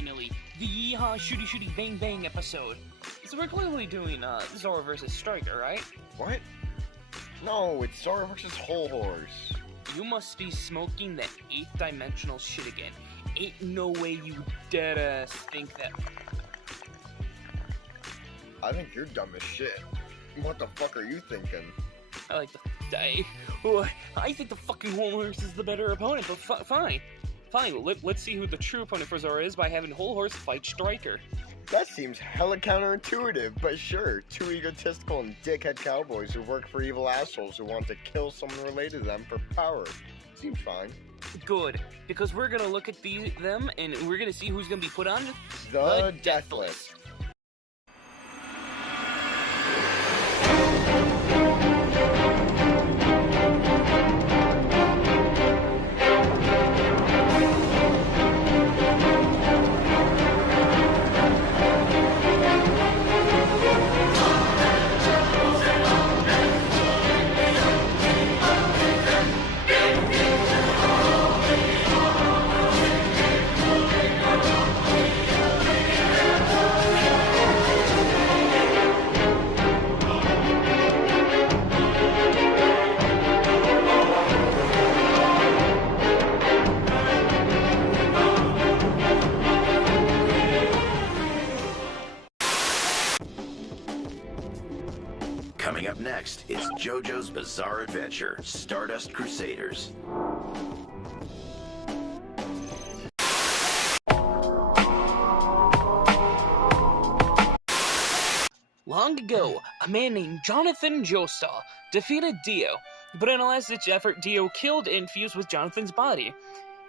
finally, the Yeehaw Shooty Shooty Bang Bang episode. So we're clearly doing Zora versus Striker, right? What? No, it's Zora versus Whole Horse. You must be smoking that 8th dimensional shit again. Ain't no way you deadass think that. I think you're dumb as shit. What the fuck are you thinking? I think the fucking Whole Horse is the better opponent, but fine. Fine, let's see who the true opponent for Zora is by having Whole Horse fight Striker. That seems hella counterintuitive, but sure, two egotistical and dickhead cowboys who work for evil assholes who want to kill someone related to them for power. Seems fine. Good, because we're gonna look at them and we're gonna see who's gonna be put on the death list. Coming up next is Jojo's Bizarre Adventure, Stardust Crusaders. Long ago, a man named Jonathan Joestar defeated Dio, but in a last-ditch effort, Dio killed and fused with Jonathan's body,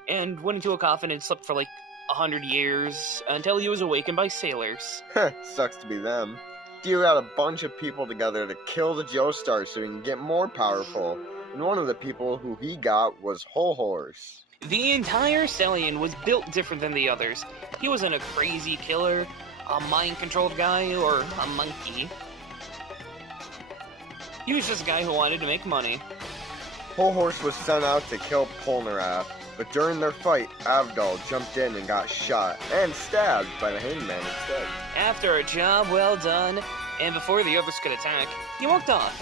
and went into a coffin and slept for like 100 years, until he was awakened by sailors. Sucks to be them. Dio got a bunch of people together to kill the Joestar so he can get more powerful, and one of the people who he got was Whole Horse. The entire stallion was built different than the others. He wasn't a crazy killer, a mind-controlled guy, or a monkey. He was just a guy who wanted to make money. Whole Horse was sent out to kill Polnareff, but during their fight, Avdol jumped in and got shot, and stabbed by the Hangman instead. After a job well done, and before the others could attack, he walked off.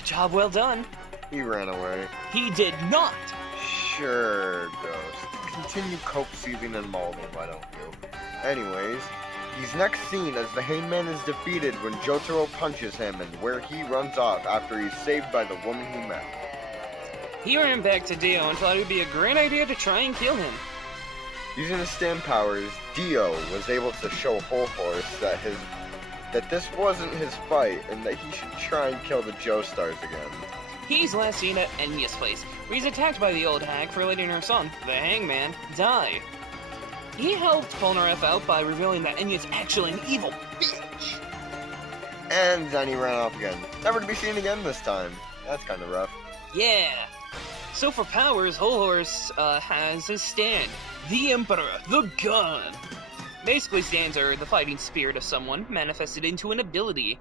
A job well done. He ran away. He did not! Sure, Ghost. Continue coke-seething and mauling, why don't you? Anyways, he's next seen as the Hangman is defeated when Jotaro punches him and where he runs off after he's saved by the woman he met. He ran back to Dio and thought it would be a great idea to try and kill him. Using his stand powers, Dio was able to show Whole Horse that this wasn't his fight and that he should try and kill the Joestars again. He's last seen at Enya's place, where he's attacked by the old hag for letting her son, the Hangman, die. He helped Polnareff out by revealing that Enya's actually an evil bitch. And then he ran off again, never to be seen again this time. That's kind of rough. Yeah. So for powers, Whole Horse has his stand, the Emperor, the Gun. Basically, stands are the fighting spirit of someone manifested into an ability.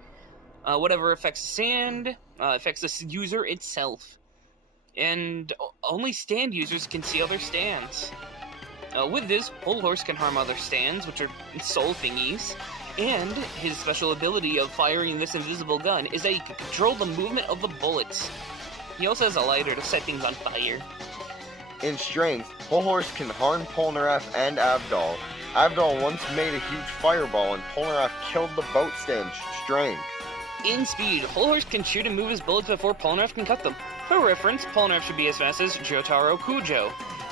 Whatever affects the stand affects the user itself. And only stand users can see other stands. With this, Whole Horse can harm other stands, which are soul thingies. And his special ability of firing this invisible gun is that he can control the movement of the bullets. He also has a lighter to set things on fire. In strength, Whole Horse can harm Polnareff and Avdol. Avdol once made a huge fireball and Polnareff killed the boat stand strength. In speed, Whole Horse can shoot and move his bullets before Polnareff can cut them. For reference, Polnareff should be as fast as Jotaro Kujo,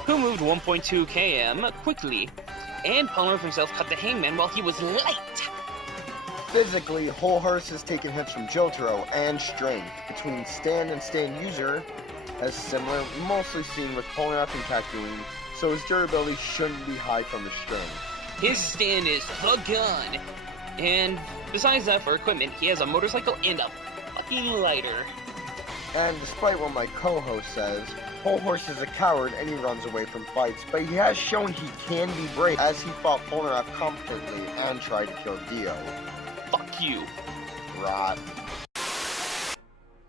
who moved 1.2 km quickly. And Polnareff himself cut the Hangman while he was light. Physically, Whole Horse has taken hits from Jotaro and strength. Between stand and stand user, as similar, mostly seen with Polnareff and Kakyoin, so his durability shouldn't be high from his strength. His stand is the gun. And besides that, for equipment, he has a motorcycle and a fucking lighter. And despite what my co-host says, Whole Horse is a coward and he runs away from fights, but he has shown he can be brave as he fought Polnareff competently and tried to kill Dio. Fuck you. Rot.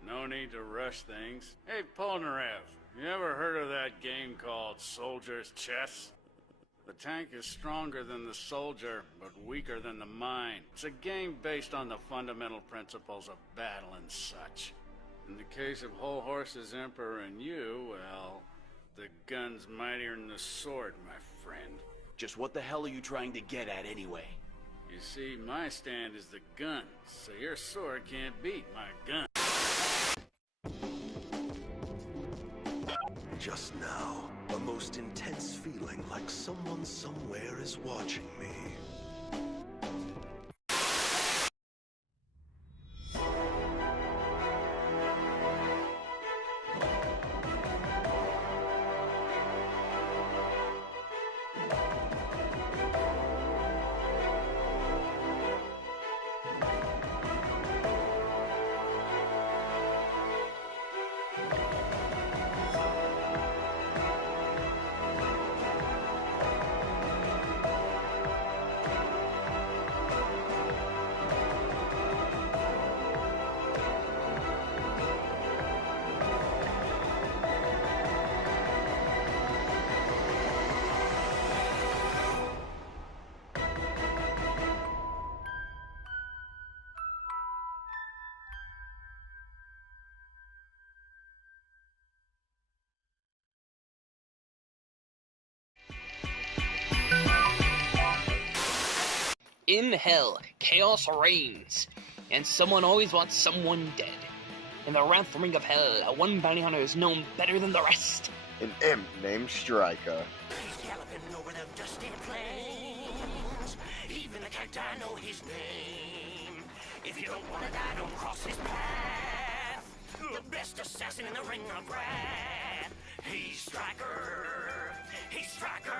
No need to rush things. Hey, Polnareff, you ever heard of that game called Soldier's Chess? The tank is stronger than the soldier, but weaker than the mind. It's a game based on the fundamental principles of battle and such. In the case of Whole Horse's Emperor and you, well, the gun's mightier than the sword, my friend. Just what the hell are you trying to get at anyway? You see, my stand is the gun, so your sword can't beat my gun. Just now, a most intense feeling like someone somewhere is watching me. In hell, chaos reigns, and someone always wants someone dead. In the wrath ring of hell, one bounty hunter is known better than the rest. An imp named Striker. He's galloping over the dusty plains. Even the cacti know his name. If you don't want to die, don't cross his path. The best assassin in the ring of wrath. He's Striker. He's Striker.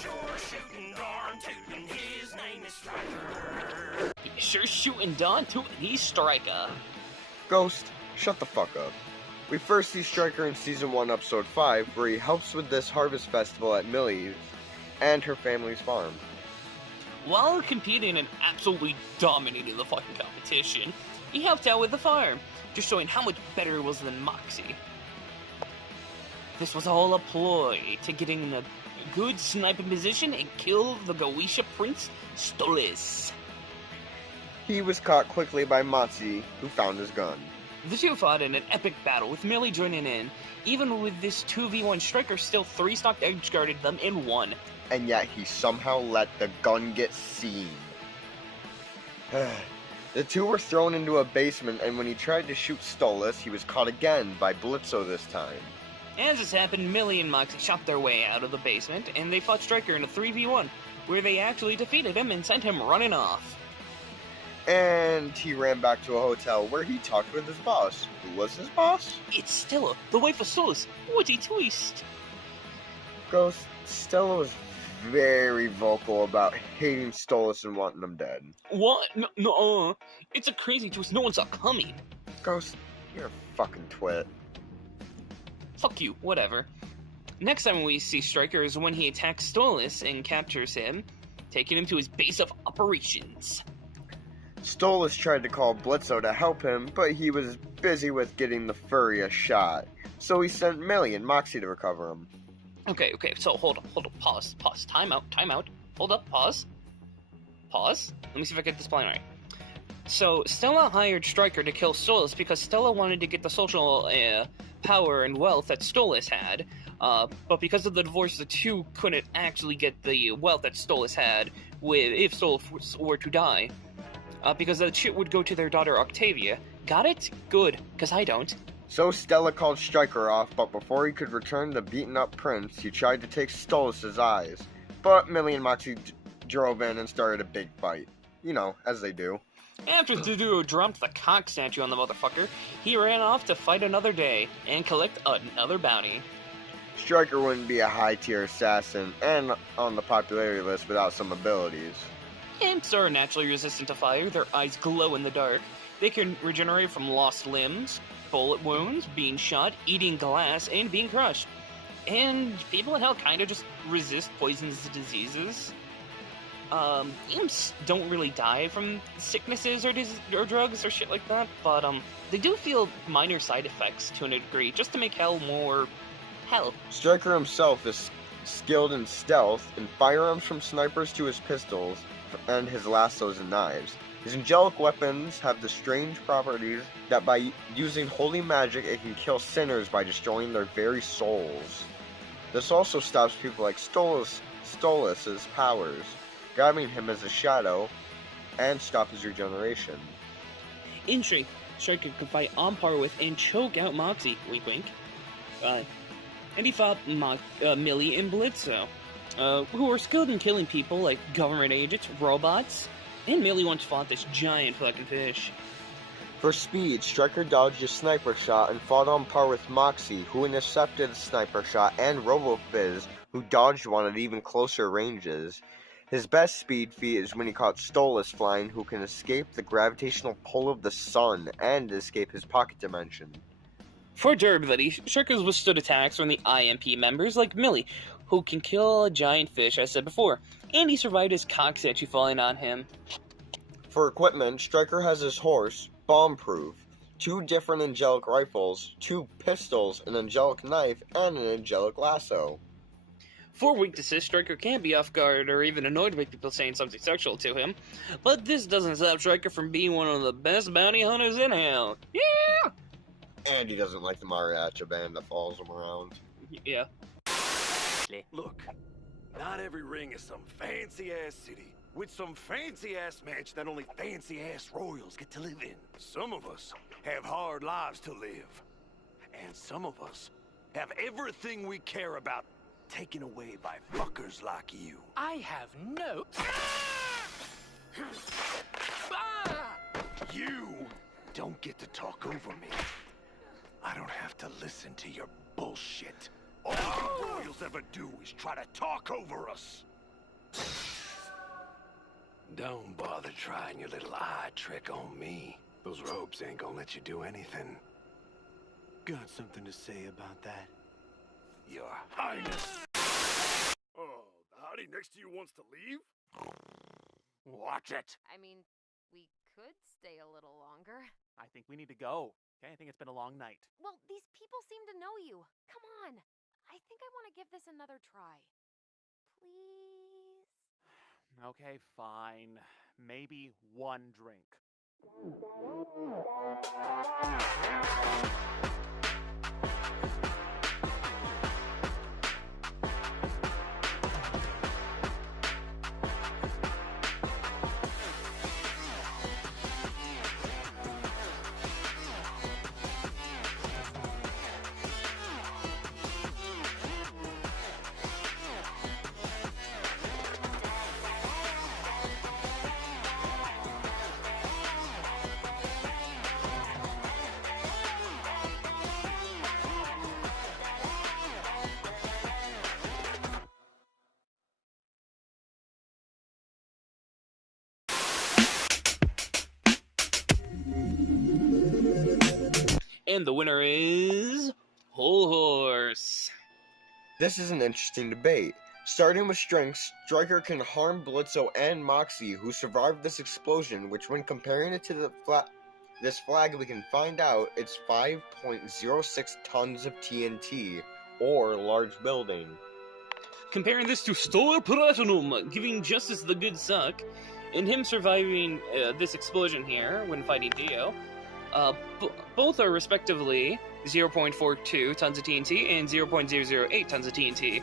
Sure shooting, darn tootin'. His name is Striker. Sure shooting Don too, he's Striker. Ghost, shut the fuck up. We first see Striker in Season 1, Episode 5, where he helps with this harvest festival at Millie's and her family's farm. While competing and absolutely dominating the fucking competition, he helped out with the farm, just showing how much better it was than Moxie. This was all a ploy to get in a good sniping position and kill the Goetia Prince, Stolas. He was caught quickly by Matsi, who found his gun. The two fought in an epic battle, with Millie joining in. Even with this 2v1, Striker still 3-stock edge-guarded them and won. And yet he somehow let the gun get seen. The two were thrown into a basement, and when he tried to shoot Stolas, he was caught again by Blitzo this time. As this happened, Millie and Moxie shot their way out of the basement, and they fought Striker in a 3v1, where they actually defeated him and sent him running off. And he ran back to a hotel where he talked with his boss. Who was his boss? It's Stella, the wife of Stolas. What a twist! Ghost, Stella was very vocal about hating Stolas and wanting him dead. What? No, it's a crazy twist no one saw coming. Ghost, you're a fucking twit. Fuck you, whatever. Next time we see Striker is when he attacks Stolas and captures him, taking him to his base of operations. Stolas tried to call Blitzo to help him, but he was busy with getting the furry a shot, so he sent Millie and Moxie to recover him. Okay, so hold on, pause, time out, hold up, pause. Let me see if I get this plan right. So, Stella hired Striker to kill Stolas because Stella wanted to get the social power and wealth that Stolas had, but because of the divorce, the two couldn't actually get the wealth that Stolas had if Stolas were to die. Because that shit would go to their daughter Octavia. Got it? Good, because I don't. So Stella called Striker off, but before he could return the beaten-up prince, he tried to take Stolas' eyes. But Millie and Moxie drove in and started a big fight. You know, as they do. After the duo dropped the cock statue on the motherfucker, he ran off to fight another day and collect another bounty. Striker wouldn't be a high-tier assassin and on the popularity list without some abilities. Imps are naturally resistant to fire, their eyes glow in the dark. They can regenerate from lost limbs, bullet wounds, being shot, eating glass, and being crushed. And people in hell kinda just resist poisons and diseases. Imps don't really die from sicknesses or drugs or shit like that, but they do feel minor side effects to a degree, just to make hell more hell. Striker himself is skilled in stealth, in firearms from snipers to his pistols, and his lassos and knives. His angelic weapons have the strange properties that by using holy magic it can kill sinners by destroying their very souls. This also stops people like Stolas's powers, grabbing him as a shadow, and stop his regeneration. In strength, Striker can fight on par with and choke out Moxie, wink wink, and he fought Millie and Blitzo, who are skilled in killing people like government agents, robots, and Millie once fought this giant fucking fish. For speed, Striker dodged a sniper shot and fought on par with Moxie, who intercepted a sniper shot, and RoboFizz, who dodged one at even closer ranges. His best speed feat is when he caught Stolas flying, who can escape the gravitational pull of the sun and escape his pocket dimension. For durability, Striker withstood attacks from the IMP members like Millie, who can kill a giant fish, as I said before, and he survived his cockstatue falling on him. For equipment, Striker has his horse, bomb-proof, 2 different angelic rifles, 2 pistols, an angelic knife, and an angelic lasso. For weaknesses, Striker can't be off guard or even annoyed by people saying something sexual to him, but this doesn't stop Striker from being one of the best bounty hunters in hell. Yeah! And he doesn't like the mariachi band that follows him around. Yeah. Look, not every ring is some fancy-ass city with some fancy-ass mansion that only fancy-ass royals get to live in. Some of us have hard lives to live. And some of us have everything we care about taken away by fuckers like you. I have no... You don't get to talk over me. I don't have to listen to your bullshit. All the royals ever do is try to talk over us. Don't bother trying your little eye trick on me. Those robes ain't gonna let you do anything. Got something to say about that? Your Highness. Oh, the hottie next to you wants to leave? Watch it. I mean, we could stay a little longer. I think we need to go. Okay, I think it's been a long night. Well, these people seem to know you. Come on. I think I want to give this another try. Please? Okay, fine. Maybe one drink. And the winner is... Whole Horse. This is an interesting debate. Starting with strength, Striker can harm Blitzo and Moxie, who survived this explosion, which when comparing it to this flag, we can find out it's 5.06 tons of TNT, or large building. Comparing this to Stellar Platinum, giving Justice the good suck, and him surviving this explosion here when fighting Dio, both are respectively 0.42 tons of TNT and 0.008 tons of TNT.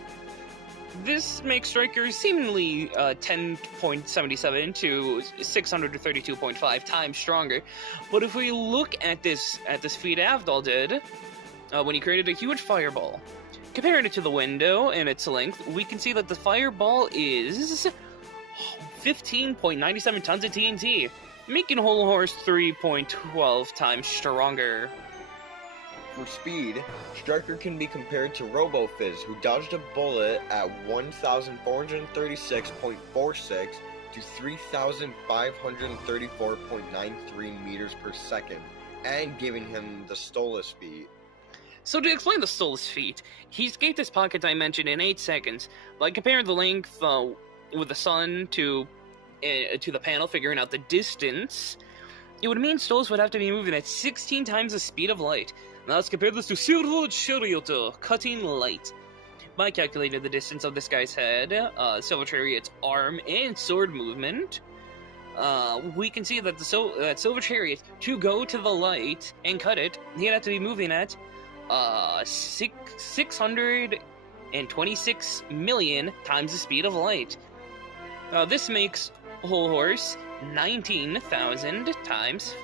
This makes Striker seemingly 10.77 to 632.5 times stronger, but if we look at this feat Avdol did, when he created a huge fireball, comparing it to the window and its length, we can see that the fireball is 15.97 tons of TNT, making Whole Horse 3.12 times stronger. For speed, Striker can be compared to RoboFizz, who dodged a bullet at 1,436.46 to 3,534.93 meters per second, and giving him the Stolas feat. So to explain the Stolas feat, he escaped his pocket dimension in 8 seconds by comparing the length with the sun to the panel, figuring out the distance. It would mean Stolas would have to be moving at 16 times the speed of light. Now let's compare this to Silver Chariot, cutting light. I calculated the distance of this guy's head, Silver Chariot's arm, and sword movement. We can see that that Silver Chariot, to go to the light and cut it, he'd have to be moving at 626 million times the speed of light. This makes Whole Horse 19,000 times,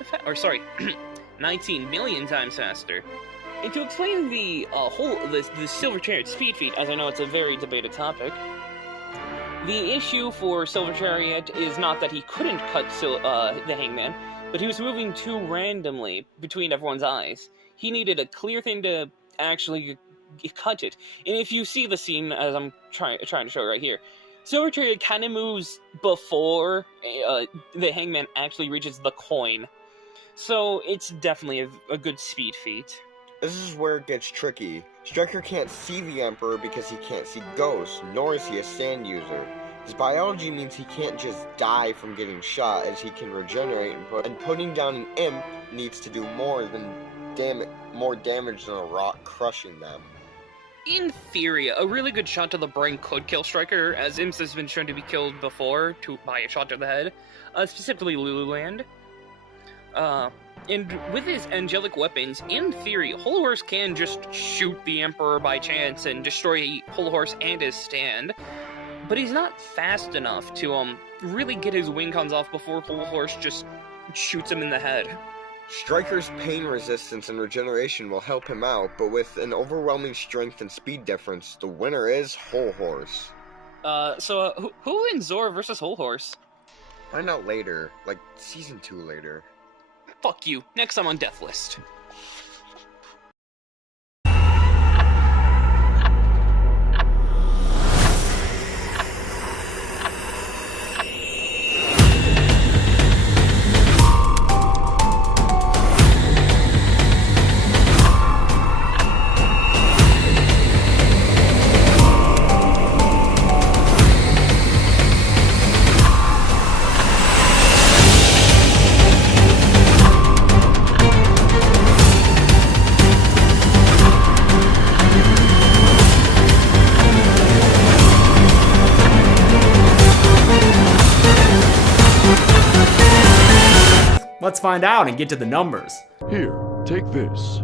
19 million times faster. And to explain the Silver Chariot speed feat, as I know it's a very debated topic, the issue for Silver Chariot is not that he couldn't cut the Hangman, but he was moving too randomly between everyone's eyes. He needed a clear thing to actually cut it. And if you see the scene, as I'm trying to show right here, Silver Chariot kind of moves before the Hangman actually reaches the coin. So it's definitely a good speed feat. This is where it gets tricky. Striker can't see the Emperor because he can't see ghosts, nor is he a stand user. His biology means he can't just die from getting shot, as he can regenerate, and putting down an imp needs to do more damage than a rock crushing them. In theory, a really good shot to the brain could kill Striker, as imps has been shown to be killed before by a shot to the head, specifically Lululand. And with his angelic weapons, in theory, Whole Horse can just shoot the Emperor by chance and destroy Whole Horse and his stand, but he's not fast enough to really get his wing cons off before Whole Horse just shoots him in the head. Striker's pain resistance and regeneration will help him out, but with an overwhelming strength and speed difference, the winner is Whole Horse. Who wins Zora versus Whole Horse? Find out later, like Season 2 later. Fuck you. Next time on Death List. Let's find out and get to the numbers. Here, take this.